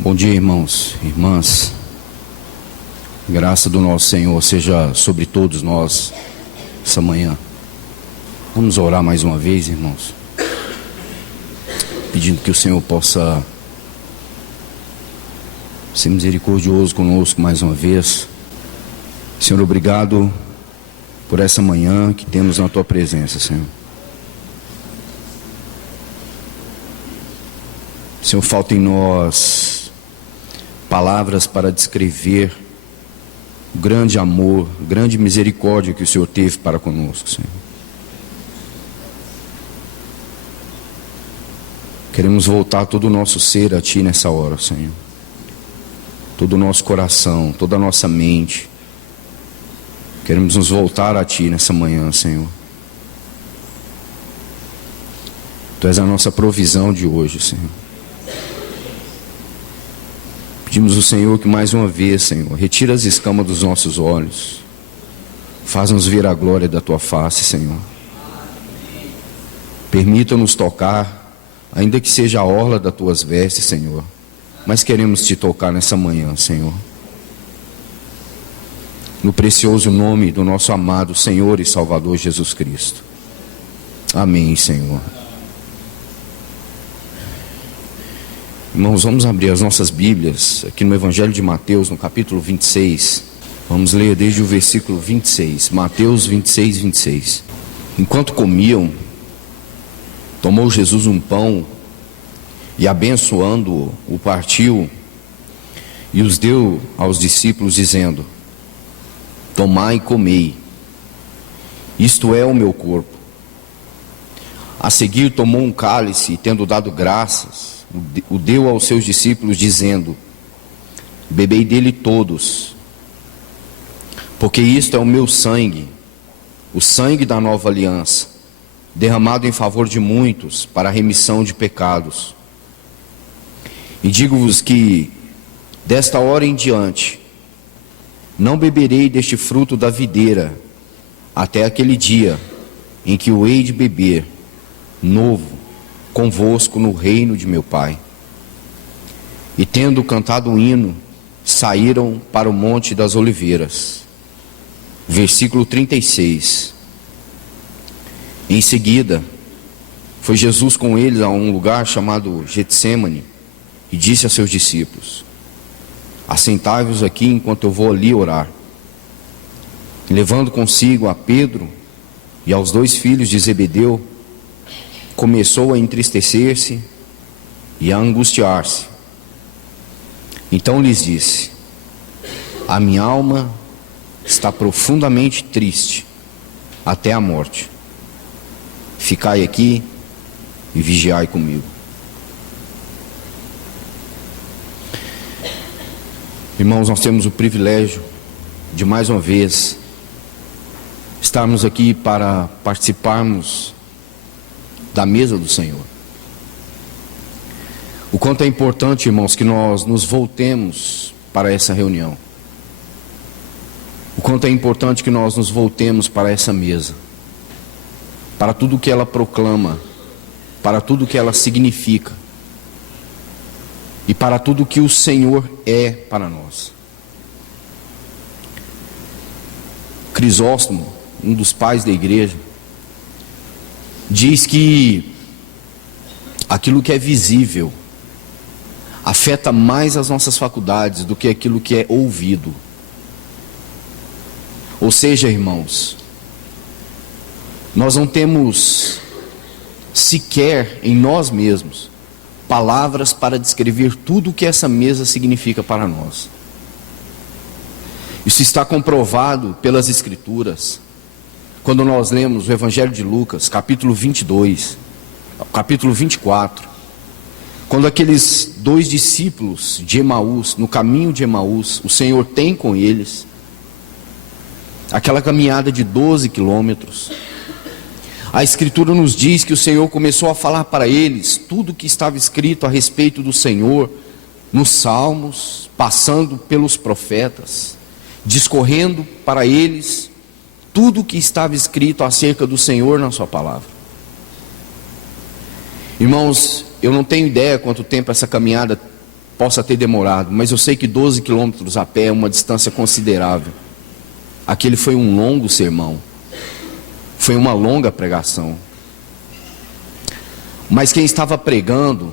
Bom dia, irmãos e irmãs. Graça do nosso Senhor seja sobre todos nós essa manhã. Vamos orar mais uma vez, irmãos, pedindo que o Senhor possa ser misericordioso conosco mais uma vez. Senhor, obrigado por essa manhã que temos na Tua presença, Senhor. Senhor, falta em nós palavras para descrever o grande amor, grande misericórdia que o Senhor teve para conosco, Senhor. Queremos voltar todo o nosso ser a Ti nessa hora, Senhor. Todo o nosso coração, toda a nossa mente. Queremos nos voltar a Ti nessa manhã, Senhor. Tu és a nossa provisão de hoje, Senhor. Pedimos ao Senhor que mais uma vez, Senhor, retira as escamas dos nossos olhos. Faz-nos ver a glória da Tua face, Senhor. Permita-nos tocar, ainda que seja a orla das Tuas vestes, Senhor. Mas queremos Te tocar nessa manhã, Senhor. No precioso nome do nosso amado Senhor e Salvador Jesus Cristo. Amém, Senhor. Irmãos, vamos abrir as nossas Bíblias aqui no Evangelho de Mateus, no capítulo 26. Vamos ler desde o versículo 26. Mateus 26, 26. Enquanto comiam, tomou Jesus um pão e, abençoando-o, o partiu e os deu aos discípulos, dizendo: tomai e comei, isto é o meu corpo. A seguir tomou um cálice e, tendo dado graças, o deu aos seus discípulos, dizendo: bebei dele todos, porque isto é o meu sangue, o sangue da nova aliança, derramado em favor de muitos para a remissão de pecados. E digo-vos que desta hora em diante não beberei deste fruto da videira até aquele dia em que o hei de beber novo convosco no reino de meu Pai. E tendo cantado um hino, saíram para o Monte das Oliveiras. Versículo 36. Em seguida, foi Jesus com eles a um lugar chamado Getsêmani, e disse a seus discípulos: assentai-vos aqui enquanto eu vou ali orar. E levando consigo a Pedro e aos 2 filhos de Zebedeu, começou a entristecer-se e a angustiar-se. Então lhes disse: a minha alma está profundamente triste até a morte. Ficai aqui e vigiai comigo. Irmãos, nós temos o privilégio de mais uma vez estarmos aqui para participarmos da mesa do Senhor. O quanto é importante, irmãos, que nós nos voltemos para essa reunião. O quanto é importante que nós nos voltemos para essa mesa, para tudo que ela proclama, para tudo que ela significa e para tudo que o Senhor é para nós. Crisóstomo, um dos pais da igreja, diz que aquilo que é visível afeta mais as nossas faculdades do que aquilo que é ouvido. Ou seja, irmãos, nós não temos sequer em nós mesmos palavras para descrever tudo o que essa mesa significa para nós. Isso está comprovado pelas Escrituras. Quando nós lemos o Evangelho de Lucas, capítulo 22, capítulo 24, quando aqueles 2 discípulos de Emaús, no caminho de Emaús, o Senhor tem com eles aquela caminhada de 12 quilômetros, a Escritura nos diz que o Senhor começou a falar para eles tudo o que estava escrito a respeito do Senhor, nos Salmos, passando pelos profetas, discorrendo para eles tudo o que estava escrito acerca do Senhor na sua palavra. Irmãos, eu não tenho ideia quanto tempo essa caminhada possa ter demorado, mas eu sei que 12 quilômetros a pé é uma distância considerável. Aquele foi um longo sermão, foi uma longa pregação. Mas quem estava pregando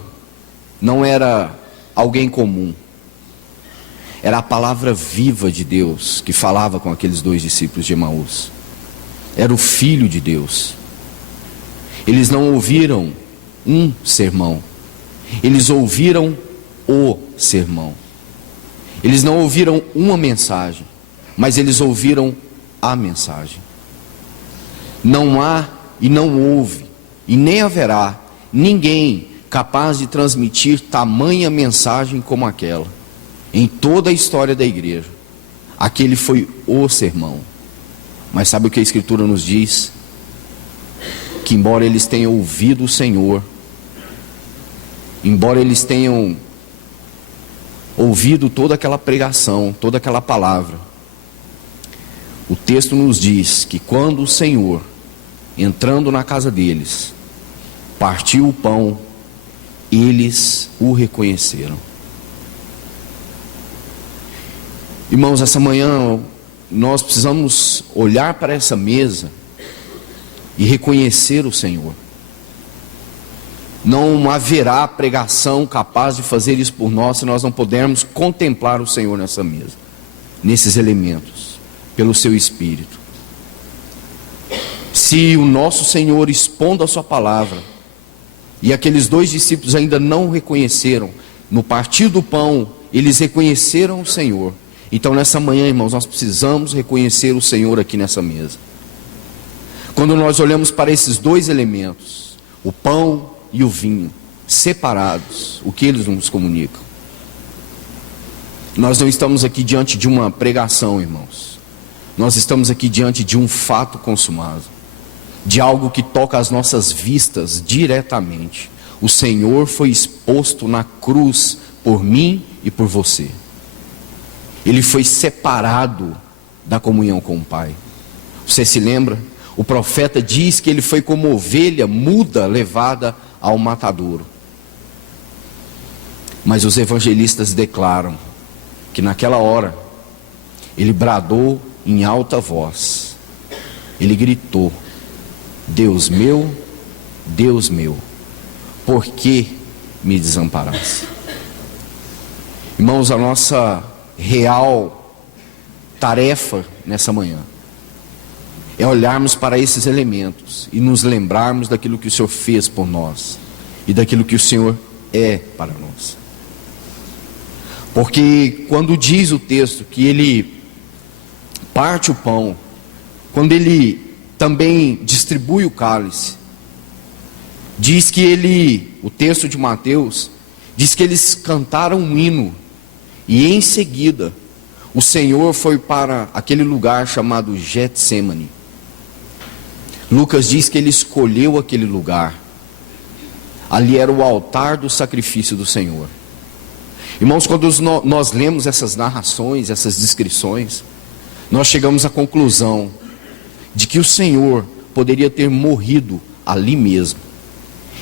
não era alguém comum, era a palavra viva de Deus que falava com aqueles 2 discípulos de Emaús. Era o Filho de Deus. Eles não ouviram um sermão, eles ouviram o sermão. Eles não ouviram uma mensagem, mas eles ouviram a mensagem. Não há e não houve e nem haverá ninguém capaz de transmitir tamanha mensagem como aquela em toda a história da igreja. Aquele foi o sermão. Mas sabe o que a Escritura nos diz? Que embora eles tenham ouvido o Senhor, embora eles tenham ouvido toda aquela pregação, toda aquela palavra, o texto nos diz que quando o Senhor, entrando na casa deles, partiu o pão, eles o reconheceram. Irmãos, essa manhã nós precisamos olhar para essa mesa e reconhecer o Senhor. Não haverá pregação capaz de fazer isso por nós se nós não pudermos contemplar o Senhor nessa mesa, nesses elementos, pelo seu Espírito. Se o nosso Senhor, expondo a sua palavra, e aqueles 2 discípulos ainda não o reconheceram, no partir do pão, eles reconheceram o Senhor. Então nessa manhã, irmãos, nós precisamos reconhecer o Senhor aqui nessa mesa. Quando nós olhamos para esses 2 elementos, o pão e o vinho, separados, o que eles nos comunicam? Nós não estamos aqui diante de uma pregação, irmãos. Nós estamos aqui diante de um fato consumado, de algo que toca as nossas vistas diretamente. O Senhor foi exposto na cruz por mim e por você. Ele foi separado da comunhão com o Pai. Você se lembra? O profeta diz que ele foi como ovelha muda levada ao matadouro. Mas os evangelistas declaram que naquela hora ele bradou em alta voz. Ele gritou: Deus meu, por que me desamparaste? Irmãos, a nossa real tarefa nessa manhã é olharmos para esses elementos e nos lembrarmos daquilo que o Senhor fez por nós e daquilo que o Senhor é para nós. Porque quando diz o texto que ele parte o pão, quando ele também distribui o cálice, diz que o texto de Mateus, diz que eles cantaram um hino, e em seguida, o Senhor foi para aquele lugar chamado Getsemane. Lucas diz que ele escolheu aquele lugar. Ali era o altar do sacrifício do Senhor. Irmãos, quando nós lemos essas narrações, essas descrições, nós chegamos à conclusão de que o Senhor poderia ter morrido ali mesmo.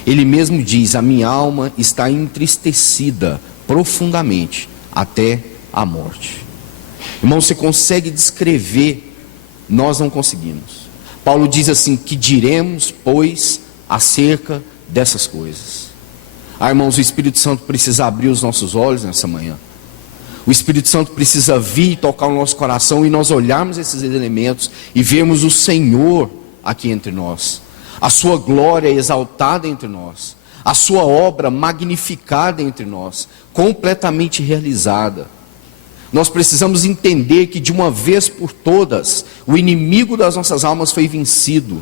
Ele mesmo diz: a minha alma está entristecida profundamente até a morte. Irmão, você consegue descrever? Nós não conseguimos. Paulo diz assim: que diremos, pois, acerca dessas coisas? Irmãos, o Espírito Santo precisa abrir os nossos olhos nessa manhã. O Espírito Santo precisa vir e tocar o nosso coração, e nós olharmos esses elementos e vermos o Senhor aqui entre nós, a sua glória exaltada entre nós, a sua obra magnificada entre nós, completamente realizada. Nós precisamos entender que de uma vez por todas, o inimigo das nossas almas foi vencido.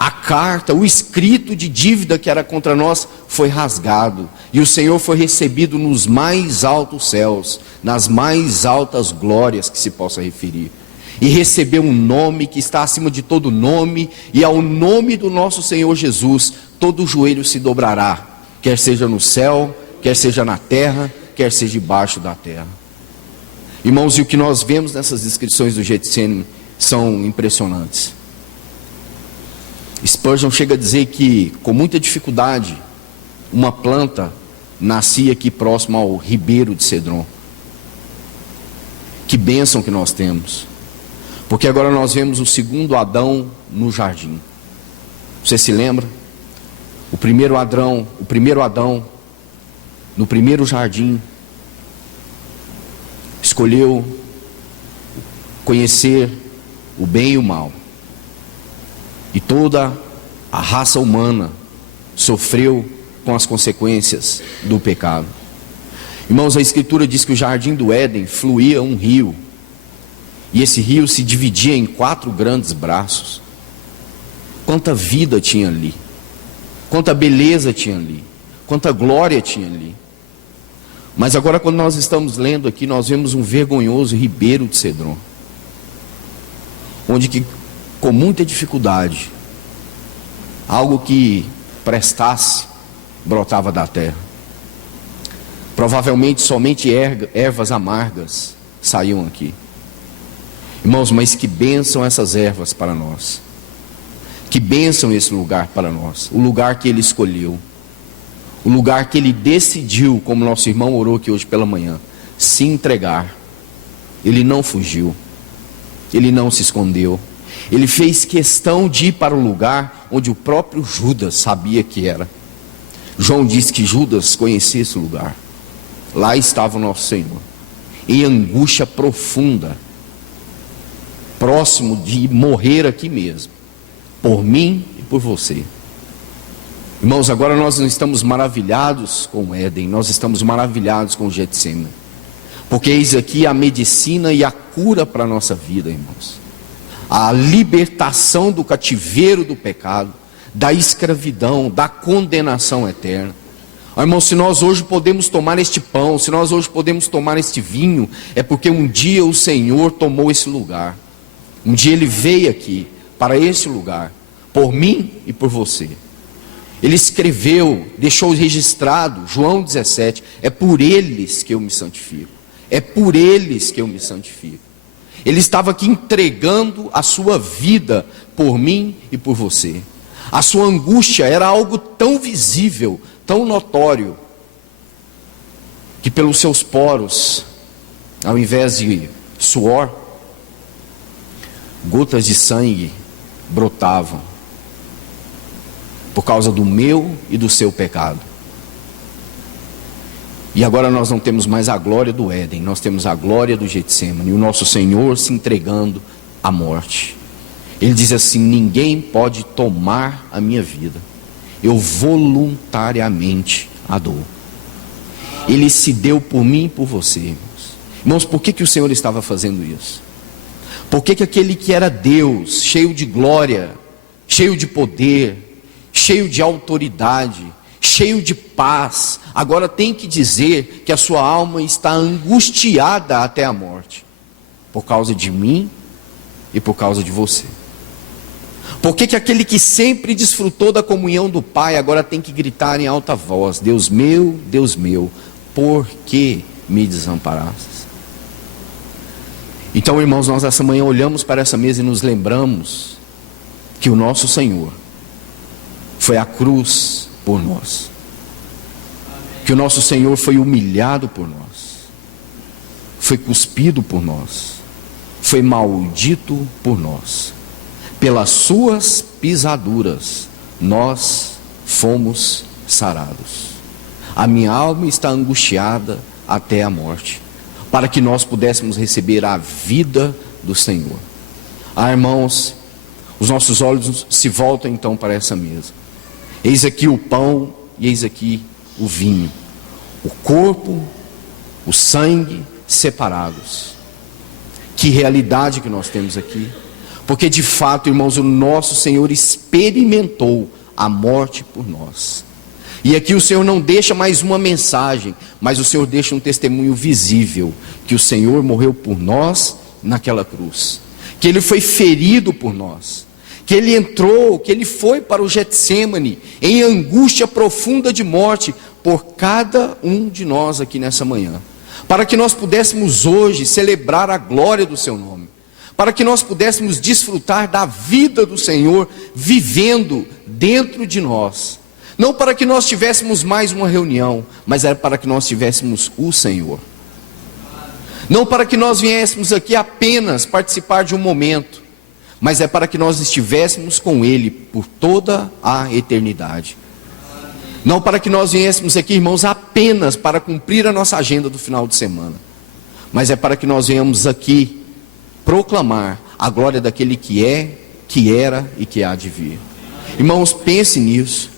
A carta, o escrito de dívida que era contra nós foi rasgado, e o Senhor foi recebido nos mais altos céus, nas mais altas glórias que se possa referir, e recebeu um nome que está acima de todo nome, e ao nome do nosso Senhor Jesus todo joelho se dobrará, quer seja no céu, quer seja na terra, quer seja debaixo da terra. Irmãos, e o que nós vemos nessas descrições do Getsemane são impressionantes. Spurgeon chega a dizer que, com muita dificuldade, uma planta nasci aqui próximo ao Ribeiro de Cedron. Que bênção que nós temos, porque agora nós vemos o segundo Adão no jardim. Você se lembra? O primeiro Adão no primeiro jardim escolheu conhecer o bem e o mal, e toda a raça humana sofreu com as consequências do pecado. Irmãos, a Escritura diz que o jardim do Éden fluía um rio, e esse rio se dividia em 4 grandes braços. Quanta vida tinha ali, quanta beleza tinha ali, quanta glória tinha ali. Mas agora, quando nós estamos lendo aqui, nós vemos um vergonhoso Ribeiro de Cedron, onde que, com muita dificuldade, algo que prestasse brotava da terra. Provavelmente somente ervas amargas saíam aqui. Irmãos, mas que bênção essas ervas para nós. Que bênção esse lugar para nós. O lugar que Ele escolheu. O lugar que Ele decidiu, como nosso irmão orou aqui hoje pela manhã, se entregar. Ele não fugiu. Ele não se escondeu. Ele fez questão de ir para o lugar onde o próprio Judas sabia que era. João diz que Judas conhecia esse lugar. Lá estava o nosso Senhor, em angústia profunda, próximo de morrer aqui mesmo, por mim e por você. Irmãos, agora nós não estamos maravilhados com o Éden, nós estamos maravilhados com o Getsemane, porque eis aqui a medicina e a cura para a nossa vida, irmãos. A libertação do cativeiro do pecado, da escravidão, da condenação eterna. Irmãos, se nós hoje podemos tomar este pão, se nós hoje podemos tomar este vinho, é porque um dia o Senhor tomou esse lugar. Um dia Ele veio aqui, para esse lugar, por mim e por você. Ele escreveu, deixou registrado, João 17, é por eles que eu me santifico. É por eles que eu me santifico. Ele estava aqui entregando a sua vida por mim e por você. A sua angústia era algo tão visível, tão notório, que pelos seus poros, ao invés de suor, gotas de sangue brotavam, por causa do meu e do seu pecado. E agora nós não temos mais a glória do Éden, nós temos a glória do Getsemane, e o nosso Senhor se entregando à morte. Ele diz assim: ninguém pode tomar a minha vida, eu voluntariamente a dou. Ele se deu por mim e por você, irmãos. Irmãos, por que o Senhor estava fazendo isso? Por que aquele que era Deus, cheio de glória, cheio de poder, cheio de autoridade, cheio de paz, agora tem que dizer que a sua alma está angustiada até a morte, por causa de mim e por causa de você? Por que aquele que sempre desfrutou da comunhão do Pai agora tem que gritar em alta voz: Deus meu, por que me desamparastes? Então, irmãos, nós essa manhã olhamos para essa mesa e nos lembramos que o nosso Senhor foi à cruz por nós, que o nosso Senhor foi humilhado por nós, foi cuspido por nós, foi maldito por nós. Pelas suas pisaduras nós fomos sarados. A minha alma está angustiada até a morte, para que nós pudéssemos receber a vida do Senhor. Irmãos, os nossos olhos se voltam então para essa mesa. Eis aqui o pão e eis aqui o vinho, o corpo, o sangue separados. Que realidade que nós temos aqui. Porque de fato, irmãos, o nosso Senhor experimentou a morte por nós. E aqui o Senhor não deixa mais uma mensagem, mas o Senhor deixa um testemunho visível, que o Senhor morreu por nós naquela cruz, que Ele foi ferido por nós, que Ele entrou, que Ele foi para o Getsemane, em angústia profunda de morte, por cada um de nós aqui nessa manhã, para que nós pudéssemos hoje celebrar a glória do Seu nome, para que nós pudéssemos desfrutar da vida do Senhor, vivendo dentro de nós, Não para que nós tivéssemos mais uma reunião, mas era para que nós tivéssemos o Senhor. Não para que nós viéssemos aqui apenas participar de um momento, mas é para que nós estivéssemos com Ele por toda a eternidade. Não para que nós viéssemos aqui, irmãos, apenas para cumprir a nossa agenda do final de semana, mas é para que nós venhamos aqui proclamar a glória daquele que é, que era e que há de vir. Irmãos, pense nisso.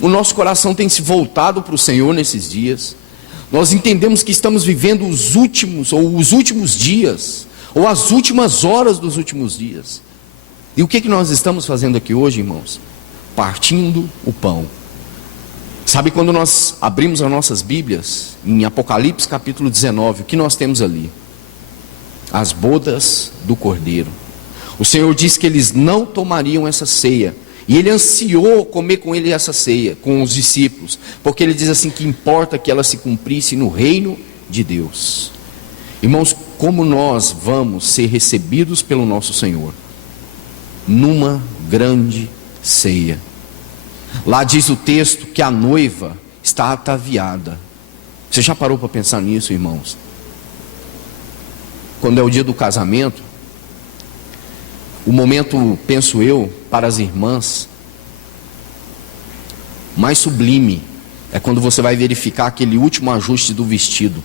O nosso coração tem se voltado para o Senhor nesses dias. Nós entendemos que estamos vivendo os últimos dias, ou as últimas horas dos últimos dias. E o que nós estamos fazendo aqui hoje, irmãos? Partindo o pão. Sabe, quando nós abrimos as nossas Bíblias, em Apocalipse capítulo 19, o que nós temos ali? As bodas do Cordeiro. O Senhor disse que eles não tomariam essa ceia, e Ele ansiou comer com Ele essa ceia, com os discípulos, porque Ele diz assim, que importa que ela se cumprisse no reino de Deus. Irmãos, como nós vamos ser recebidos pelo nosso Senhor? Numa grande ceia. Lá diz o texto que a noiva está ataviada. Você já parou para pensar nisso, irmãos? Quando é o dia do casamento, o momento, penso eu, para as irmãs, mais sublime, é quando você vai verificar aquele último ajuste do vestido.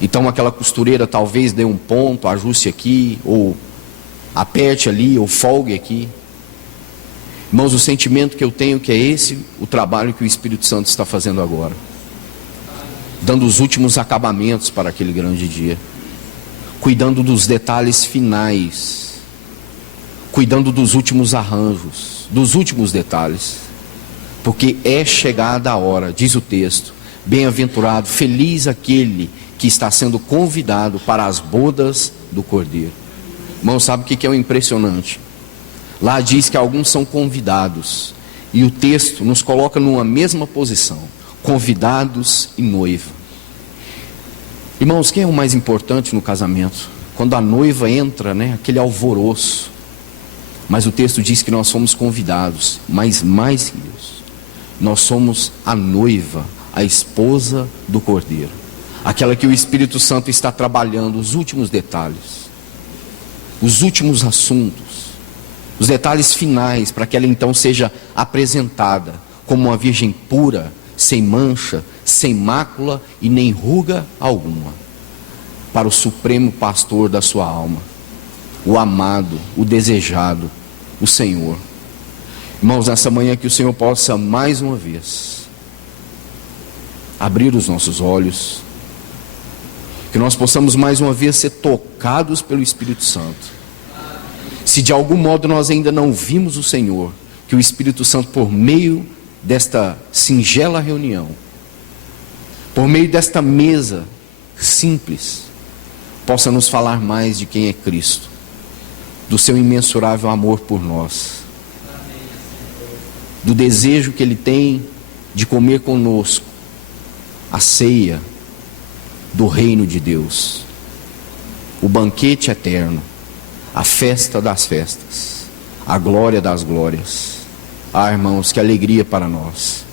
Então aquela costureira talvez dê um ponto, ajuste aqui, ou aperte ali, ou folgue aqui. Irmãos, o sentimento que eu tenho que é esse o trabalho que o Espírito Santo está fazendo agora, dando os últimos acabamentos para aquele grande dia, cuidando dos detalhes finais, cuidando dos últimos arranjos, dos últimos detalhes, porque é chegada a hora, diz o texto, bem-aventurado, feliz aquele que está sendo convidado para as bodas do Cordeiro. Irmão, sabe o que é o impressionante? Lá diz que alguns são convidados, e o texto nos coloca numa mesma posição, convidados e noiva. Irmãos, quem é o mais importante no casamento? Quando a noiva entra, aquele alvoroço. Mas o texto diz que nós somos convidados, mas mais que isso, nós somos a noiva, a esposa do Cordeiro, aquela que o Espírito Santo está trabalhando os últimos detalhes, os últimos assuntos, os detalhes finais, para que ela então seja apresentada como uma virgem pura, sem mancha, sem mácula e nem ruga alguma, para o supremo pastor da sua alma, o amado, o desejado, o Senhor. Irmãos, nessa manhã que o Senhor possa mais uma vez abrir os nossos olhos, que nós possamos mais uma vez ser tocados pelo Espírito Santo. Se de algum modo nós ainda não vimos o Senhor, que o Espírito Santo, por meio desta singela reunião, por meio desta mesa simples, possa nos falar mais de quem é Cristo, do seu imensurável amor por nós, do desejo que Ele tem de comer conosco a ceia do reino de Deus, o banquete eterno, a festa das festas, a glória das glórias. Ah, irmãos, que alegria para nós,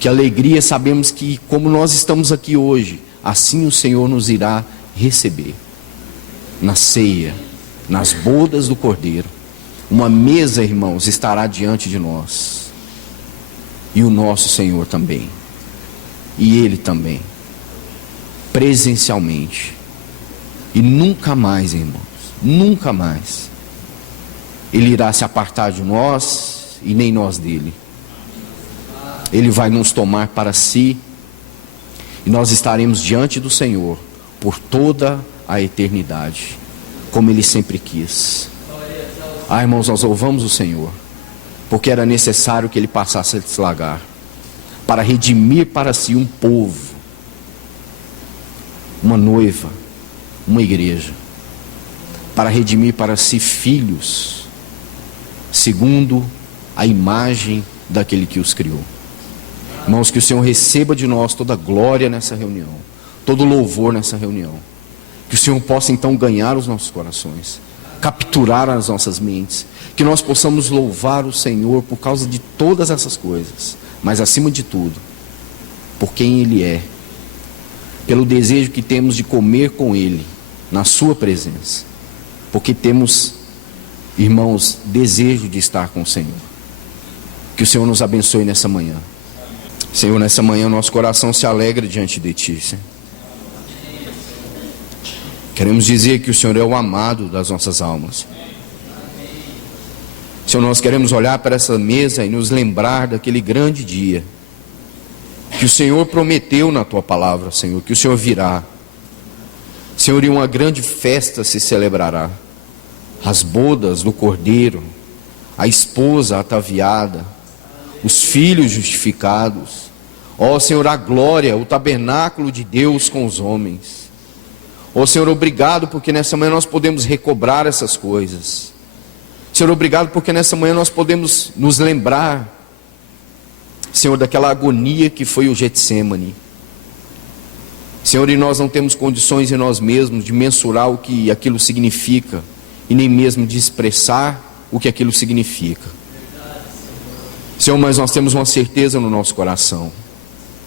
que alegria, sabemos que como nós estamos aqui hoje, assim o Senhor nos irá receber, na ceia, nas bodas do Cordeiro. Uma mesa, irmãos, estará diante de nós, e o nosso Senhor também, e Ele também, presencialmente, e nunca mais, irmãos, nunca mais Ele irá se apartar de nós e nem nós dele. Ele vai nos tomar para si e nós estaremos diante do Senhor por toda a eternidade, como Ele sempre quis. Ah, irmãos, nós louvamos o Senhor porque era necessário que Ele passasse a se esvagar para redimir para si um povo, uma noiva, uma igreja, para redimir para si filhos, segundo a imagem daquele que os criou. Irmãos, que o Senhor receba de nós toda a glória nessa reunião, todo louvor nessa reunião, que o Senhor possa então ganhar os nossos corações, capturar as nossas mentes, que nós possamos louvar o Senhor por causa de todas essas coisas, mas acima de tudo, por quem Ele é, pelo desejo que temos de comer com Ele, na sua presença, porque temos, irmãos, desejo de estar com o Senhor. Que o Senhor nos abençoe nessa manhã. Senhor, nessa manhã nosso coração se alegra diante de Ti, Senhor. Queremos dizer que o Senhor é o amado das nossas almas. Senhor, nós queremos olhar para essa mesa e nos lembrar daquele grande dia que o Senhor prometeu na Tua palavra, Senhor, que o Senhor virá. Senhor, e uma grande festa se celebrará. As bodas do Cordeiro, a esposa ataviada, os filhos justificados. Ó Senhor, a glória, o tabernáculo de Deus com os homens. Ó Senhor, obrigado porque nessa manhã nós podemos recobrar essas coisas. Senhor, obrigado porque nessa manhã nós podemos nos lembrar, Senhor, daquela agonia que foi o Getsêmani. Senhor, e nós não temos condições em nós mesmos de mensurar o que aquilo significa, e nem mesmo de expressar o que aquilo significa. Senhor, mas nós temos uma certeza no nosso coração: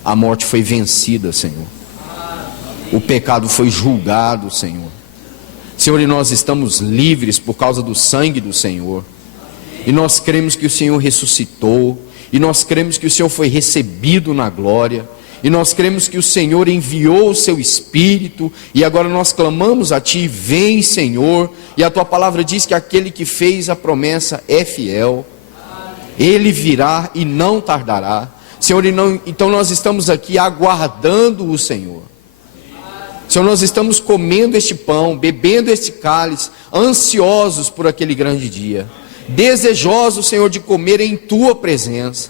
a morte foi vencida, Senhor. O pecado foi julgado, Senhor. Senhor, e nós estamos livres por causa do sangue do Senhor. E nós cremos que o Senhor ressuscitou. E nós cremos que o Senhor foi recebido na glória. E nós cremos que o Senhor enviou o seu Espírito. E agora nós clamamos a Ti: vem, Senhor. E a Tua palavra diz que aquele que fez a promessa é fiel. Ele virá e não tardará. Senhor, então nós estamos aqui aguardando o Senhor. Senhor, nós estamos comendo este pão, bebendo este cálice, ansiosos por aquele grande dia, desejosos, Senhor, de comer em Tua presença.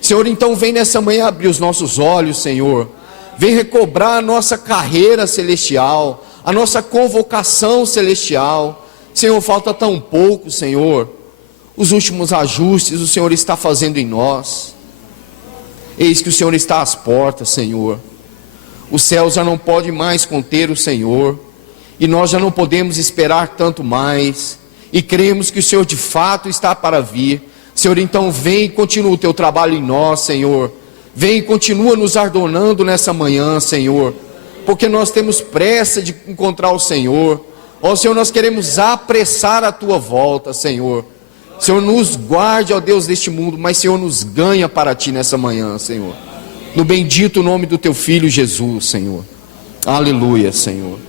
Senhor, então vem nessa manhã abrir os nossos olhos, Senhor. Vem recobrar a nossa carreira celestial, a nossa convocação celestial. Senhor, falta tão pouco, Senhor. Os últimos ajustes o Senhor está fazendo em nós. Eis que o Senhor está às portas, Senhor. O céu já não pode mais conter o Senhor, e nós já não podemos esperar tanto mais, e cremos que o Senhor de fato está para vir. Senhor, então vem e continua o Teu trabalho em nós, Senhor. Vem e continua nos ardonando nessa manhã, Senhor, porque nós temos pressa de encontrar o Senhor. Ó Senhor, nós queremos apressar a Tua volta, Senhor. Senhor, nos guarde, ó Deus, deste mundo, mas Senhor, nos ganha para Ti nessa manhã, Senhor. No bendito nome do Teu Filho Jesus, Senhor. Aleluia, Senhor.